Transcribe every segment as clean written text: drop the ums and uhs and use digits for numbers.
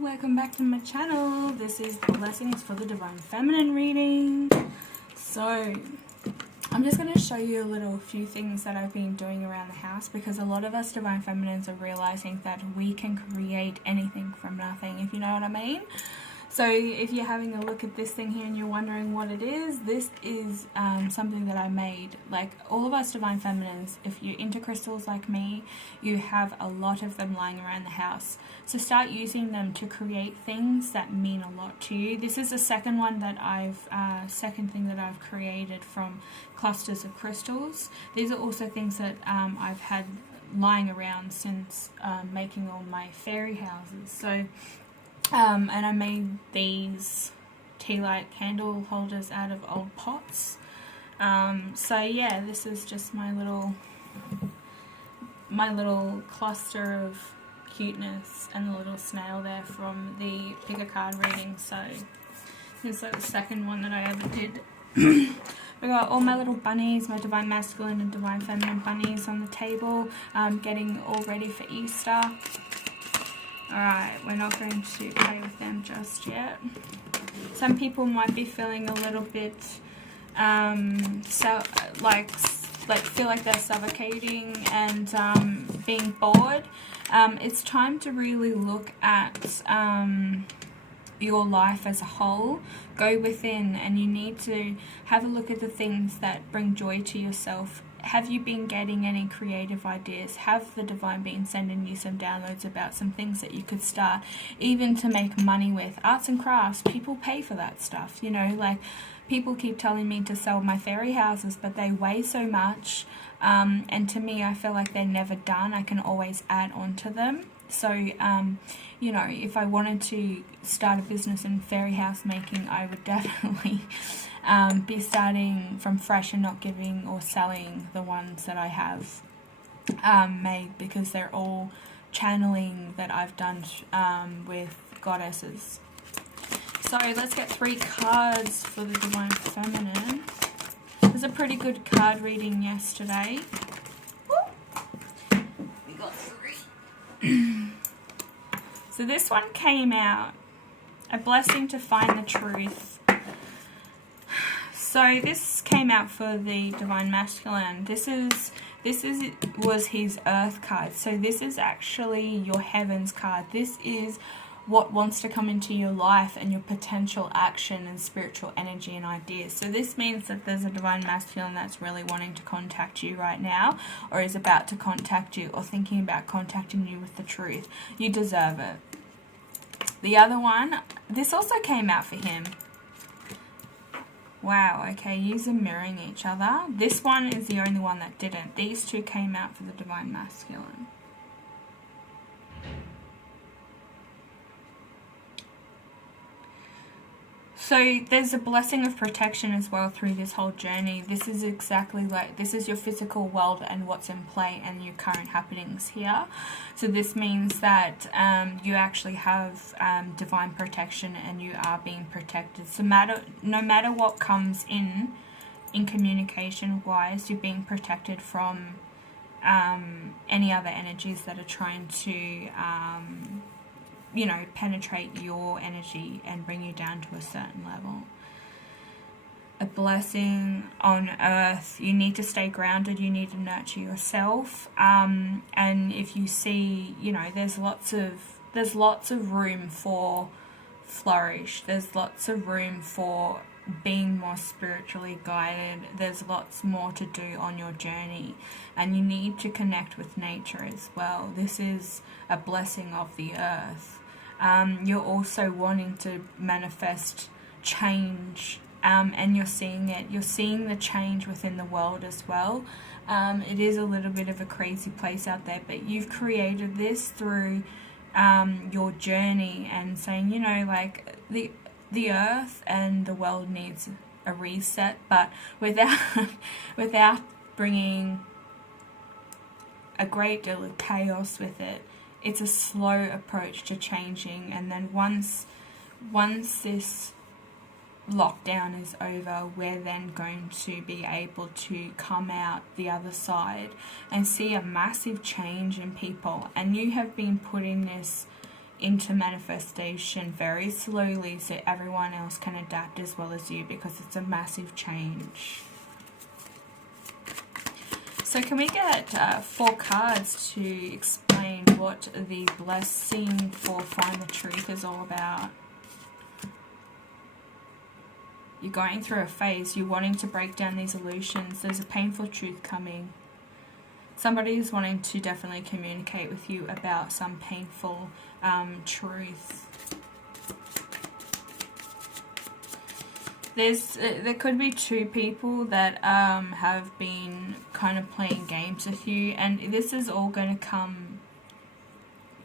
welcome back to my channel. This is the Blessings for the Divine Feminine reading. So I'm just going to show you a few things that I've been doing around the house, because a lot of us Divine Feminines are realizing that we can create anything from nothing, if you know what I mean. So if you're having a look at this thing here and you're wondering what it is, this is something that I made. Like all of us Divine Feminines, if you're into crystals like me, you have a lot of them lying around the house. So start using them to create things that mean a lot to you. This is the second thing that I've created from clusters of crystals. These are also things that I've had lying around since making all my fairy houses. So and I made these tea light candle holders out of old pots. So yeah, this is just my little cluster of cuteness and a little snail there from the pick a card reading. So here's like the second one that I ever did. We got all my little bunnies, my Divine Masculine and Divine Feminine bunnies on the table, getting all ready for Easter. Alright, we're not going to play with them just yet. Some people might be feeling a little bit feel like they're suffocating and being bored. It's time to really look at your life as a whole. Go within, and you need to have a look at the things that bring joy to yourself. Have you been getting any creative ideas? Have the divine been sending you some downloads about some things that you could start even to make money with? Arts and crafts, people pay for that stuff, you know, like people keep telling me to sell my fairy houses, but they weigh so much, and to me I feel like they're never done. I can always add on to them. So you know, if I wanted to start a business in fairy house making, I would definitely be starting from fresh and not giving or selling the ones that I have made, because they're all channeling that I've done with goddesses. So let's get 3 cards for the Divine Feminine. It was a pretty good card reading yesterday. We got 3. So this one came out, a blessing to find the truth. So this came out for the Divine Masculine. This was his Earth card. So this is actually your Heavens card. This is what wants to come into your life and your potential action and spiritual energy and ideas. So this means that there's a Divine Masculine that's really wanting to contact you right now, or is about to contact you, or thinking about contacting you with the truth. You deserve it. The other one, this also came out for him. Wow, okay, yous are mirroring each other. This one is the only one that didn't. These 2 came out for the Divine Masculine. So there's a blessing of protection as well through this whole journey. This is exactly like, this is your physical world and what's in play and your current happenings here. So this means that you actually have divine protection and you are being protected. So no matter what comes in communication wise, you're being protected from any other energies that are trying to you know, penetrate your energy and bring you down to a certain level. A blessing on earth. You need to stay grounded. You need to nurture yourself. And if you see, you know, there's lots of room for flourish. There's lots of room for being more spiritually guided. There's lots more to do on your journey, and you need to connect with nature as well. This is a blessing of the earth. You're also wanting to manifest change, and you're seeing it. You're seeing the change within the world as well. It is a little bit of a crazy place out there, but you've created this through your journey and saying, you know, like the earth and the world needs a reset, but without bringing a great deal of chaos with it. It's a slow approach to changing, and then once this lockdown is over, we're then going to be able to come out the other side and see a massive change in people. And you have been putting this into manifestation very slowly so everyone else can adapt as well as you, because it's a massive change. So can we get 4 cards to explain what the blessing for Find the Truth is all about? You're going through a phase, you're wanting to break down these illusions, there's a painful truth coming. Somebody is wanting to definitely communicate with you about some painful truth. There could be 2 people that have been kind of playing games with you, and this is all going to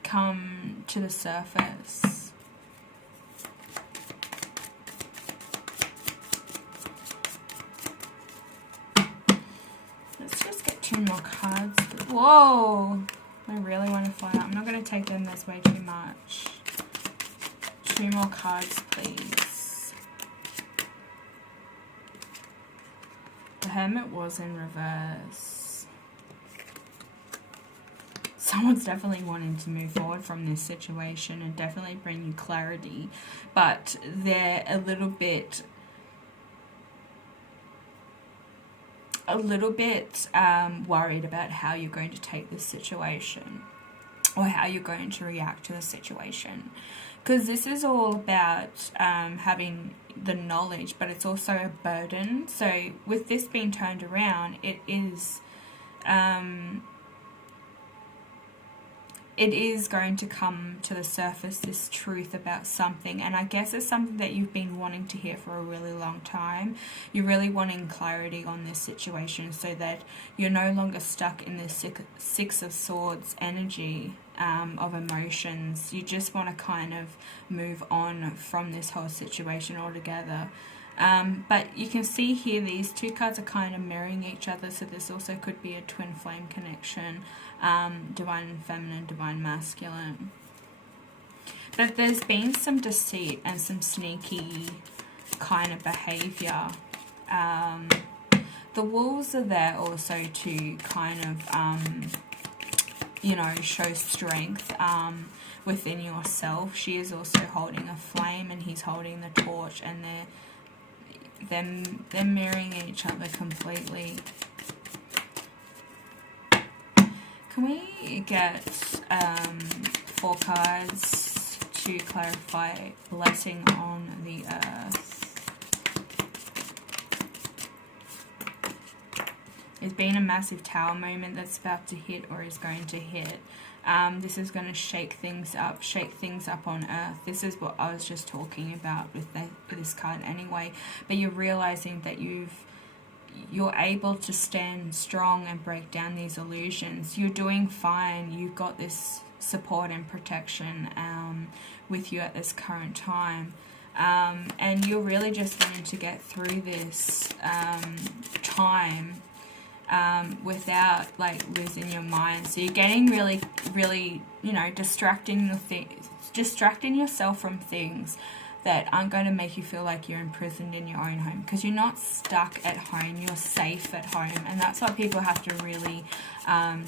come to the surface. Let's just get 2 more cards. Whoa! I really want to find out. I'm not going to take them, there's way too much. 2 more cards, please. The Hermit was in reverse. Someone's definitely wanting to move forward from this situation and definitely bring you clarity, but they're a little bit worried about how you're going to take this situation or how you're going to react to the situation, because this is all about having the knowledge, but it's also a burden. So with this being turned around, it is going to come to the surface, this truth about something, and I guess it's something that you've been wanting to hear for a really long time. You're really wanting clarity on this situation so that you're no longer stuck in this 6 of Swords energy of emotions. You just want to kind of move on from this whole situation altogether. But you can see here these 2 cards are kind of mirroring each other, so this also could be a twin flame connection, divine feminine, divine masculine. But there's been some deceit and some sneaky kind of behavior. The wolves are there also to kind of show strength within yourself. She is also holding a flame and he's holding the torch, and they're mirroring each other completely. Can we get 4 cards to clarify blessing on the earth? There's been a massive tower moment that's about to hit or is going to hit. This is going to shake things up on earth. This is what I was just talking about with this card anyway. But you're realizing that you're able to stand strong and break down these illusions. You're doing fine. You've got this support and protection with you at this current time. And you're really just wanting to get through this time without losing your mind. So you're getting really distracting yourself from things that aren't going to make you feel like you're imprisoned in your own home, because you're not stuck at home, you're safe at home. And that's what people have to really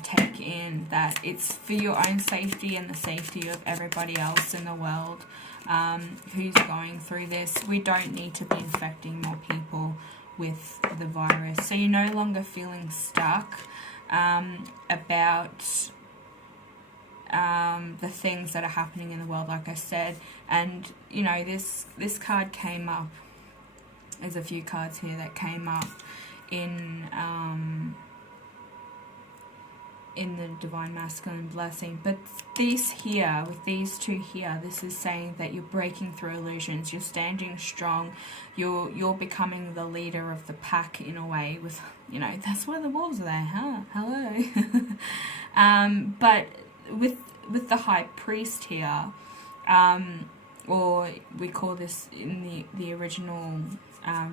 take in, that it's for your own safety and the safety of everybody else in the world who's going through this. We don't need to be infecting more people with the virus. So you're no longer feeling stuck about the things that are happening in the world, like I said. And this card came up, there's a few cards here that came up in the divine masculine blessing, but this here, with these 2 here, this is saying that you're breaking through illusions, you're standing strong, you're becoming the leader of the pack in a way. With that's why the wolves are there, huh? Hello. But with the high priest here, or we call this in the original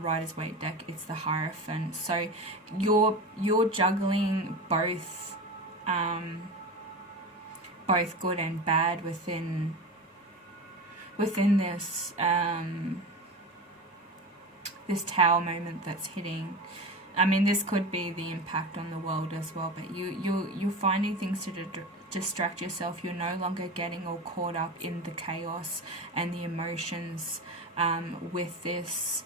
Rider's Waite deck, it's the Hierophant. So you're juggling both good and bad within this this tower moment that's hitting. I mean, this could be the impact on the world as well, but you're finding things distract yourself. You're no longer getting all caught up in the chaos and the emotions with this.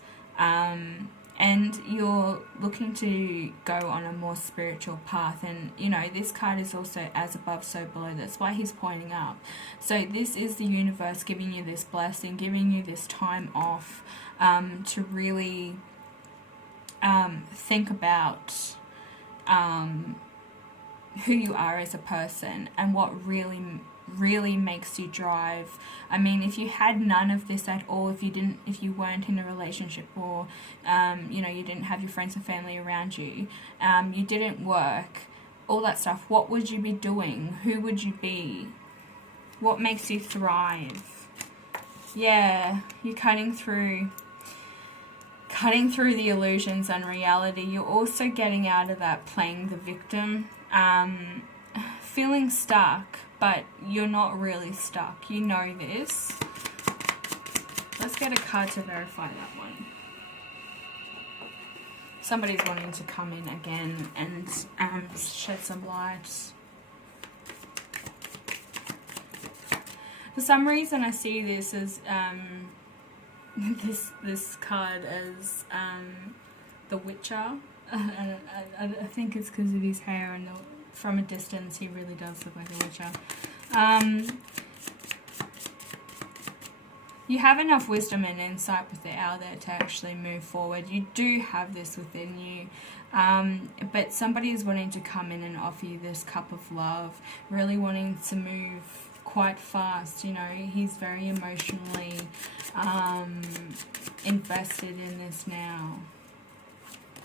And you're looking to go on a more spiritual path. And, you know, this card is also as above, so below. That's why he's pointing up. So this is the universe giving you this blessing, giving you this time off to really think about who you are as a person and what really makes you drive. I mean, if you had none of this at all, if you weren't in a relationship, or you know, you didn't have your friends and family around you, you didn't work, all that stuff, what would you be doing? Who would you be? What makes you thrive? Yeah, you're cutting through the illusions and reality. You're also getting out of that playing the victim, feeling stuck, but you're not really stuck. You know this. Let's get a card to verify that one. Somebody's wanting to come in again and shed some light. For some reason I see this as this card as the Witcher. I think it's because of his hair, and from a distance he really does look like a Witcher. You have enough wisdom and insight with the owl there to actually move forward. You do have this within you, but somebody is wanting to come in and offer you this cup of love, really wanting to move quite fast. You know, he's very emotionally invested in this now.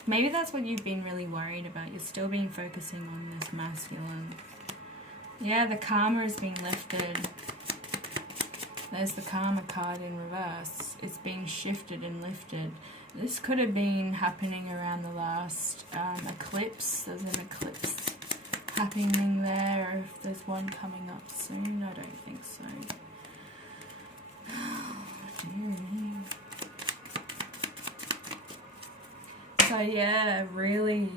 Maybe that's what you've been really worried about. You've still been focusing on this masculine. Yeah, the karma is being lifted. There's the karma card in reverse. It's being shifted and lifted. This could have been happening around the last eclipse. There's an eclipse happening there. Or if there's one coming up soon, I don't think so. So yeah, really,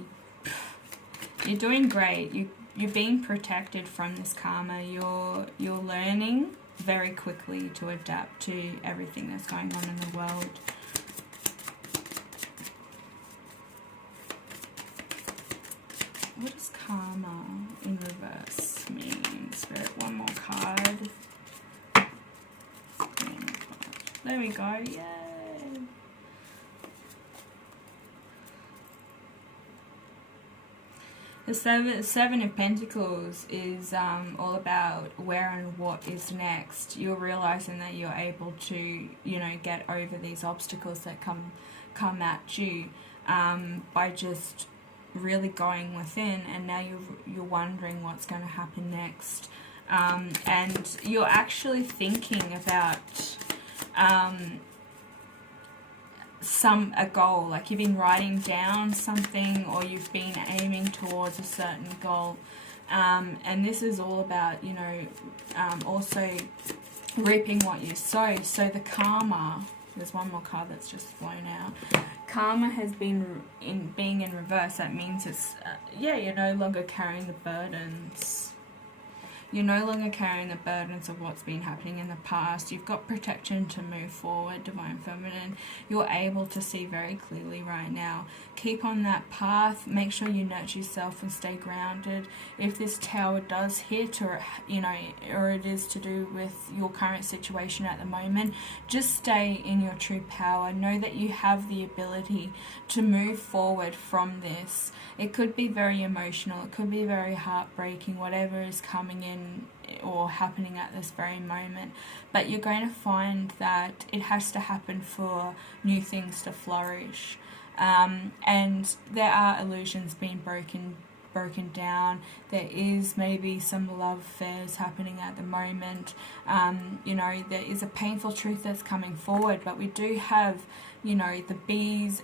you're doing great. You're being protected from this karma. You're learning very quickly to adapt to everything that's going on in the world. What does karma in reverse mean? Spirit, one more card. There we go. Yay! The Seven of Pentacles is all about where and what is next. You're realizing that you're able to, you know, get over these obstacles that come at you by just really going within, and now you're wondering what's going to happen next, and you're actually thinking about a goal, like you've been writing down something, or you've been aiming towards a certain goal, and this is all about, you know, also reaping what you sow. So the karma, there's one more card that's just flown out. Karma has been being in reverse. That means it's yeah, you're no longer carrying the burdens. You're no longer carrying the burdens of what's been happening in the past. You've got protection to move forward, Divine Feminine. You're able to see very clearly right now. Keep on that path. Make sure you nurture yourself and stay grounded. If this tower does hit, or, you know, or it is to do with your current situation at the moment, just stay in your true power. Know that you have the ability to move forward from this. It could be very emotional. It could be very heartbreaking, whatever is coming in or happening at this very moment, but you're going to find that it has to happen for new things to flourish, and there are illusions being broken down. There is maybe some love affairs happening at the moment. You know, there is a painful truth that's coming forward, but we do have, you know, the bees.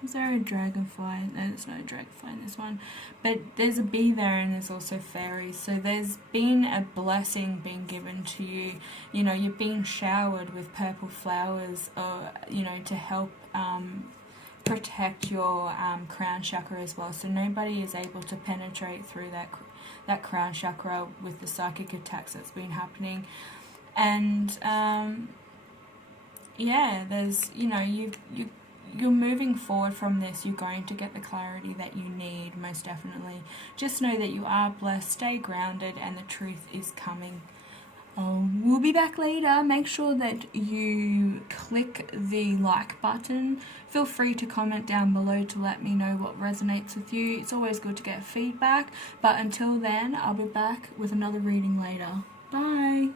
Is there a dragonfly? No, there's no dragonfly in this one. But there's a bee there, and there's also fairies. So there's been a blessing being given to you. You know, you're being showered with purple flowers, or, you know, to help protect your crown chakra as well. So nobody is able to penetrate through that crown chakra with the psychic attacks that's been happening. And yeah, there's, you know, you're moving forward from this. You're going to get the clarity that you need, most definitely. Just know that you are blessed, stay grounded, and the truth is coming. We'll be back later. Make sure that you click the like button. Feel free to comment down below to let me know what resonates with you. It's always good to get feedback. But until then, I'll be back with another reading later. Bye.